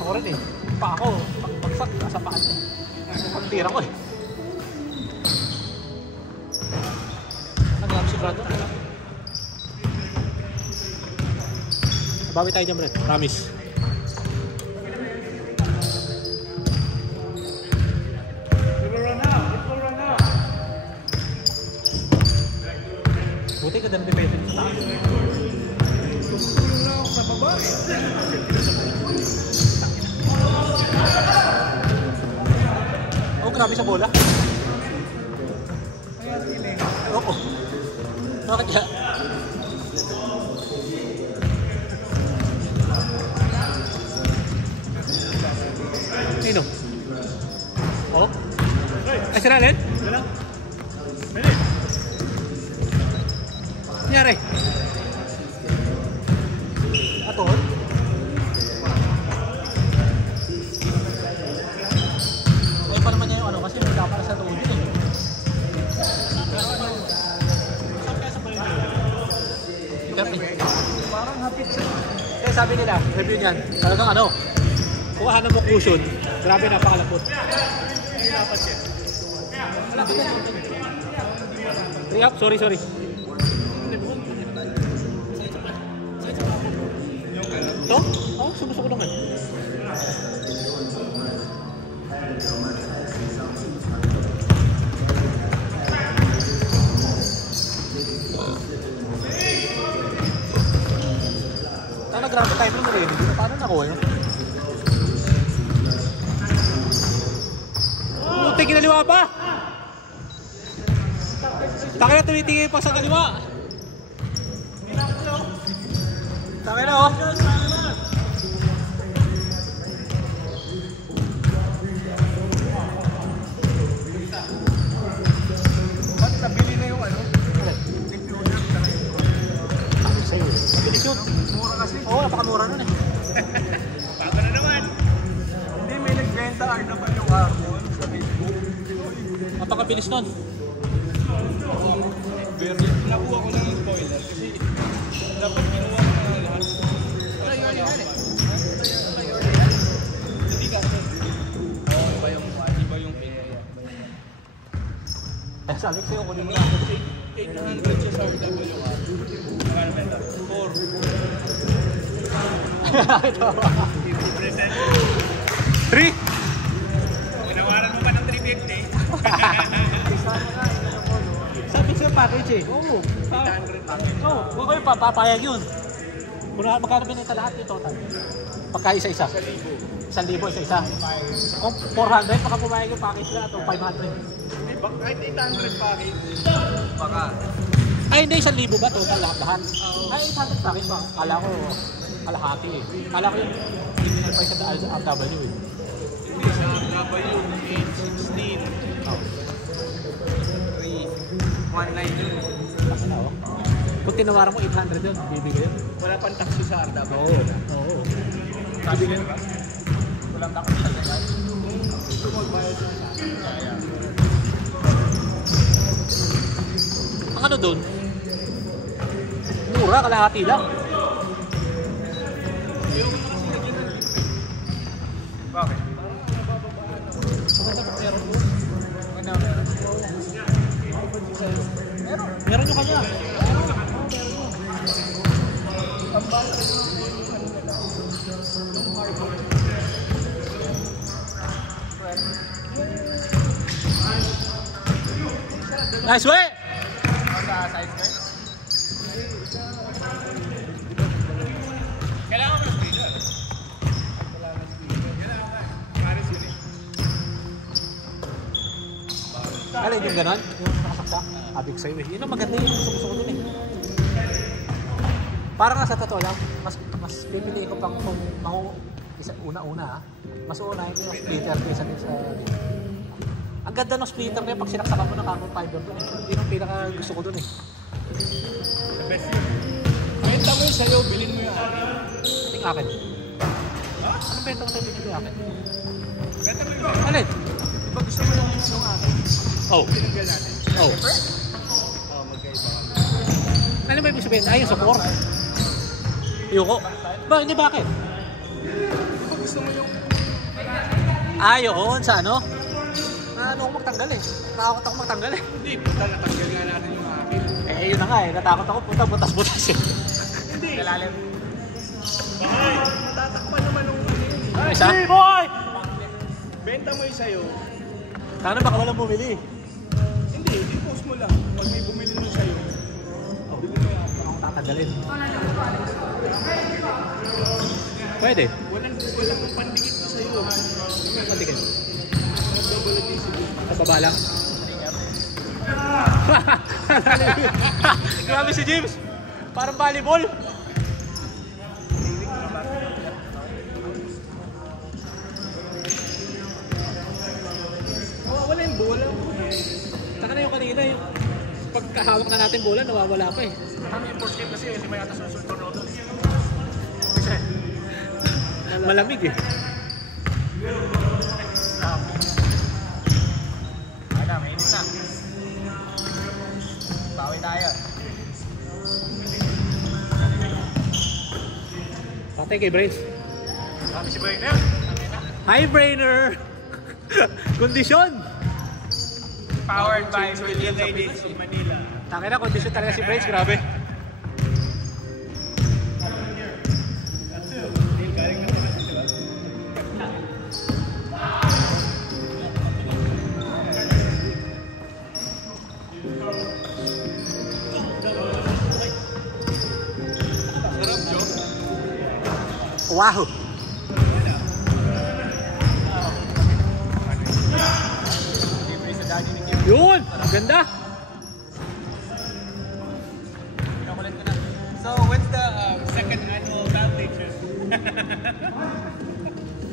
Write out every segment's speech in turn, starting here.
Ako rin eh. Pa ako, pagbagsak, nasa paan eh. Pagtira ko eh. Nag-grab si Brad. Bawi tayo dyan, Brad. Promise. Buti ka dami depende sa taas. Sa baba. Oh, grabe sa bola. Oo. Bakit kaya? Nino? Oh? Ay, sira rin? Wala. Pwede. Nangyari? Atol? Ngayon pa naman niya yung ano kasi may dapat sa tuloy eh. Parang hapit siya. Eh sabi nila, review niyan, talagang ano, kuhanan mo cushion, grabe napakalapot. Rehab, sorry. Ito? Oh, sumusok naman. Grabe tayo mo rin. Paano nakuha yun? Buti kinaliwa pa! Taka na tumitingin pa sa kaliwa! Taka na oh! Ba't nabili na yung ano? Nabili yun! Oo, napakamura nun eh. Bago na naman. Hindi, may nagbenta naman yung hapon sa Facebook. Napakabilis nun. Nakuha ko lang yung spoiler kasi dapat kinuha ko na lahat. Hindi ka ito. Oo, iba yung pinaya. Eh, sabi ko sa'yo, kunin mo na. 800 siya sa WR. Nakano benta? 3? 50%. Ginawaran mo pa ng 350. Sabi sa'yo package eh. Oo. 800 package. Oo, huwag kayo papayag yun. Kung magkano binita lahat ito, pagka isa-isa. 1,000 isa-isa. Kung 400, baka pumayag yung package na ito, 500. Kahit 800 package, baka. Ay, hindi, 1,000 ba total lahat? Ay, 800 package ba? Kala ko, kalahati eh. Kala ko yung criminal price sa RW eh. Hindi sa RW, 816. 319 yun. Kasi na oh. Kung tinawaran mo 800 yun, bibigay yun. Wala pang taxi sa RW. Oo. Sabi nga yun. Walang taxi sa RW. Gusto magbayad sa Ang ano doon? Mura, kalahati lang. Bakit? Meron nyo kanya. Nice way! Kailangan mo ng speaker. Alin yung ganon? Yung nakasakta? Abig sa'yo eh. Yun ang maganda yung gusto ko dun eh. Parang nga sa totoo lang, mas pipili ko pang kung una-una mas uunahin ko yung splitter kaysa din sa... Ang ganda ng splitter na yun pag sinaksakan mo ng carbon fiber dun eh. Yun ang pinaka gusto ko dun eh. The best yun. Ngayon tamo yung sa'yo, bilhin mo yung akin. Ating akin. Ha? Anong benta mo sa'yo bibili yung akin? Benta mo yung Alin? Diba gusto mo yung akin? Oh. Tinanggal natin. Oh. Oo, magkaiba kami. Ano ba ibig sabihin? Ayun sa core. Ayoko. Ba, hindi bakit? Gusto mo yung... Yun, sa ano? Ano ako magtanggal eh. Nakakot ako magtanggal eh. Hindi, puta, natanggal nga natin yung akin. Yun na nga eh. Natakot ako. Puta, butas-butas eh. Hindi. Lalalim. Matatakpan naman yung... Ano isa? Boy! Benta mo yung sa'yo. Sana baka walang bumili. Hindi, i-post mo lang. Pag may bumili mo sa'yo. Bili mo yan. Ako tatanggalin. Pwede. Walang pandikit na sa'yo. Matigil. Double adhesive. At baba lang. Grabe si James. Parang volleyball. Wala yung bola. Taka na yung kanina yung pagkahawak na natin bola, nawawala pa eh. Kami yung first game kasi lima yata susunod ko roto. Malamig eh. Ano, mainit na. Bawi tayo. Patay kay Brains. Kami si Boy na yun. Hi Brainer! Kondisyon! Powered by William Ladies of Manila. Taka na, kondisyon talaga si Brains, grabe. Wow! Yun! Ganda! So, when's the second annual band teacher?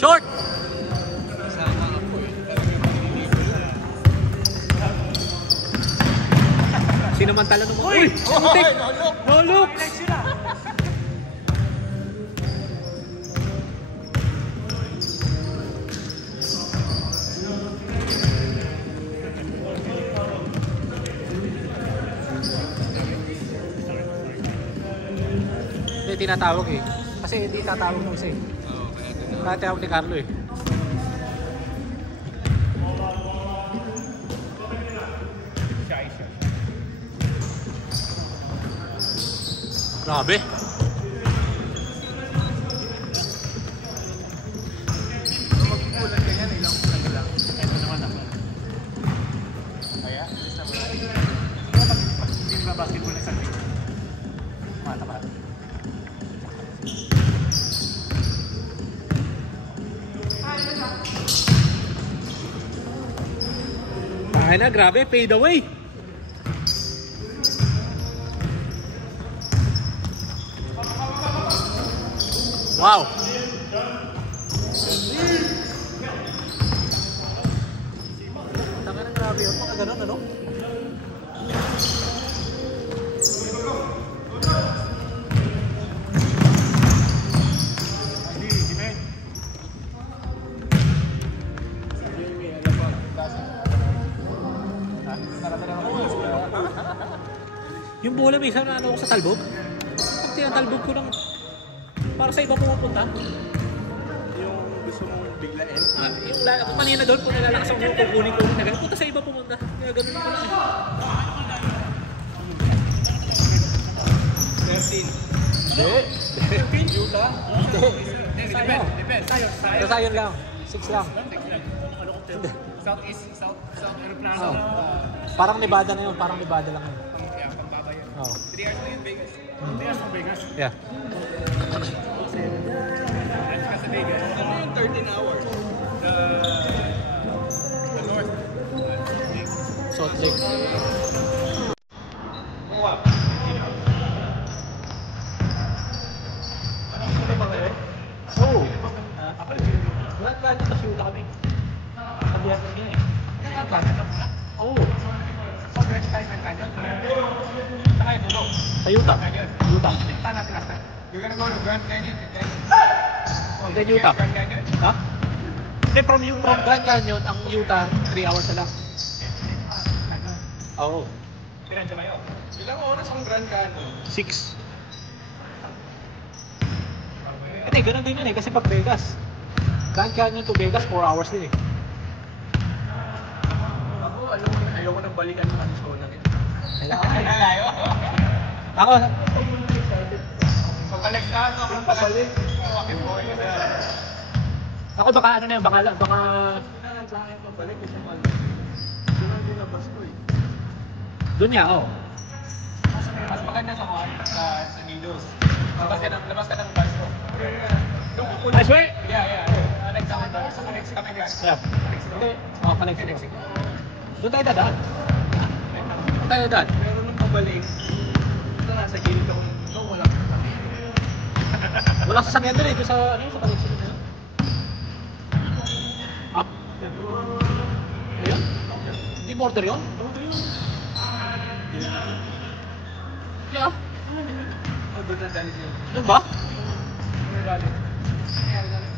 Short! Sinamantala naman. Uy! Putik! No look! Hindi tinatawag eh. Kasi hindi tatawag ng isa eh. Tatawag ni Carlo eh. Grabe. Magkukulan ka yan, ilang kulang lang. Ito naman ako. Kaya, alis na ba? Hindi ba basketball na sabi? Mata pa. Ay na, grabe, fade away. Wow. Tanga na, grabe yun. Mga ganun, ano? Yung bola minsan na ano ako sa talbog. Pag tinatalbog ko lang para sa iba pumupunta. Yung gusto mong biglain. Yung kanina doon, kung nilalakas ako yung kukunin na gano'n, punta sa iba pumunta. Kaya gano'n ko lang. 13. Utah? Depends. Pero sayon lang. 6 lang. Southeast, South Aeroplano. Oh. Parang Nevada na yun. Parang Nevada lang yun. Yeah, pambaba yun. Oh. 3 hours na yun, Vegas. 3 hours from Vegas. Yeah. Lunch ka sa Vegas. Ano yung 13 hours? The north. Salt Lake. Oh! Lahat na shoot kami. Sabihan ko niya eh. Oh! Sa Utah. Utah. You're gonna go to Grand Canyon today? Then Utah. Grand Canyon? Ha? Hindi, from Grand Canyon, ang Utah, 3 hours na lang. Oo. Ilang oras ang Grand Canyon? 6. Hindi, ganun din yun eh. Kasi pag Vegas, kaya nyo to Vegas, 4 hours din eh. Ako, ayoko nang balikan yung Arizona. Nalayo. Ako, Pagkaligtaan ako ng pabalik. ako baka ano na yun, baka Pabalik ko sa Malta. Doon ang dinabas ko eh. doon niya, oh. Mas maganda sa Nidos. Labas ka ng bus ko. I swear? Yeah. Next kami guys. Yeah. Hindi. Oh, connect. Doon tayo dadaan. Doon tayo dadaan. Pero nung pabalik, ito nasa gilid ako. No, wala. Walang sasakyan doon eh. Doon sa, ano yun, sa connection na yun. Up. Ayun? Hindi border yun? Yeah. Doon na dali siya. Doon ba? Doon galing. Illegal yun.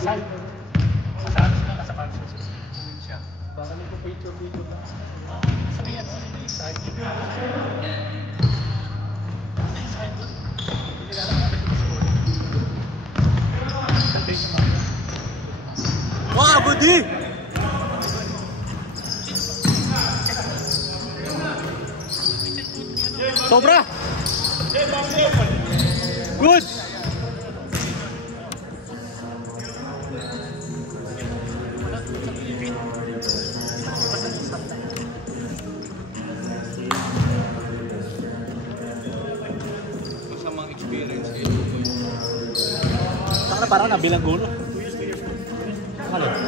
Saan? Sa Kansas. Siya. Baka nagpo-picture ba? Sabihan mo, side. Wow, buddy! Sobra! Good! Masamang experience kayo. Saka na parang nabilang gulo. Ano? Ayun.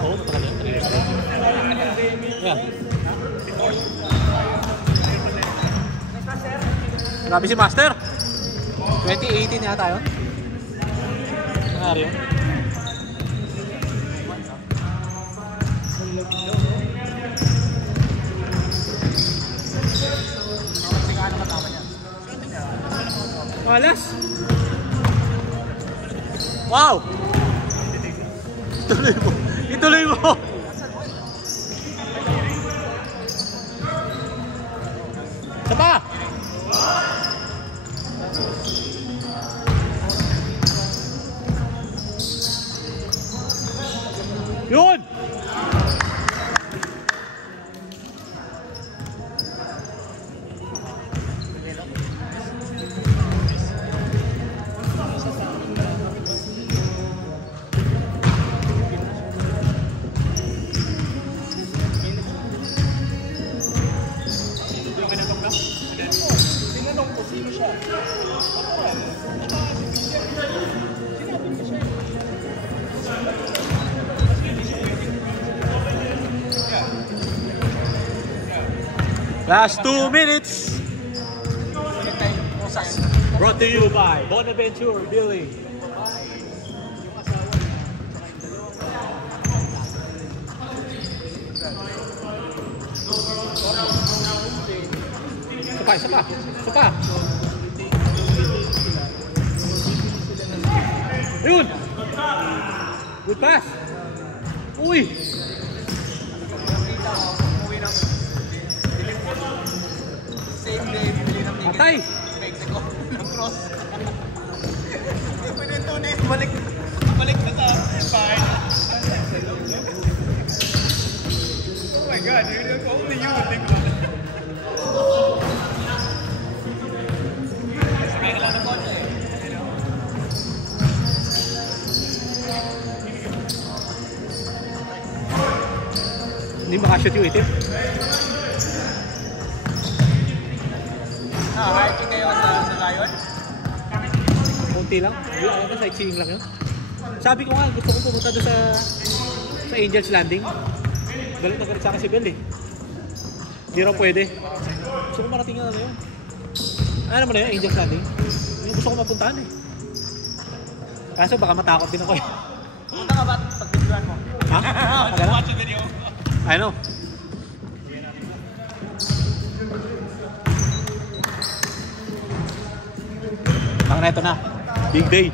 Oo, matagal yun. 3 years ago. Yeah. Grabe si Master. 2018 yata yun. Nangyari yun. Malas. Wow! Ituloy mo. Ituloy mo. Isa pa. Yun! Tinanong ko sino siya. Last 2 minutes. Brought to you by Bonaventure Billing. Isa pa. Yun! Good pass! Uy! Same day, bibili ng ticket. Patay! Mexico. Ng cross. Pinutunin, balik na sa bahay. Oh my God, only you would think about it. Sabay ka lang ng konti eh. Hindi makashoot yung itim. Hiking kayo sa Lion? Kunti lang. Wala, sightseeing lang yun. Sabi ko nga, gusto ko pumunta doon sa Angel's Landing. Galit na galit sa akin si Bel eh. Hindi raw pwede. Gusto ko marating na ano yun. Ano naman na yun, Angel's Landing? Yun gusto ko mapuntahan eh. Kaso baka matakot din ako eh. Punta ka ba pag-videoan mo? Ha? Magana? Watch the video. I know. Baka na ito na. Big day.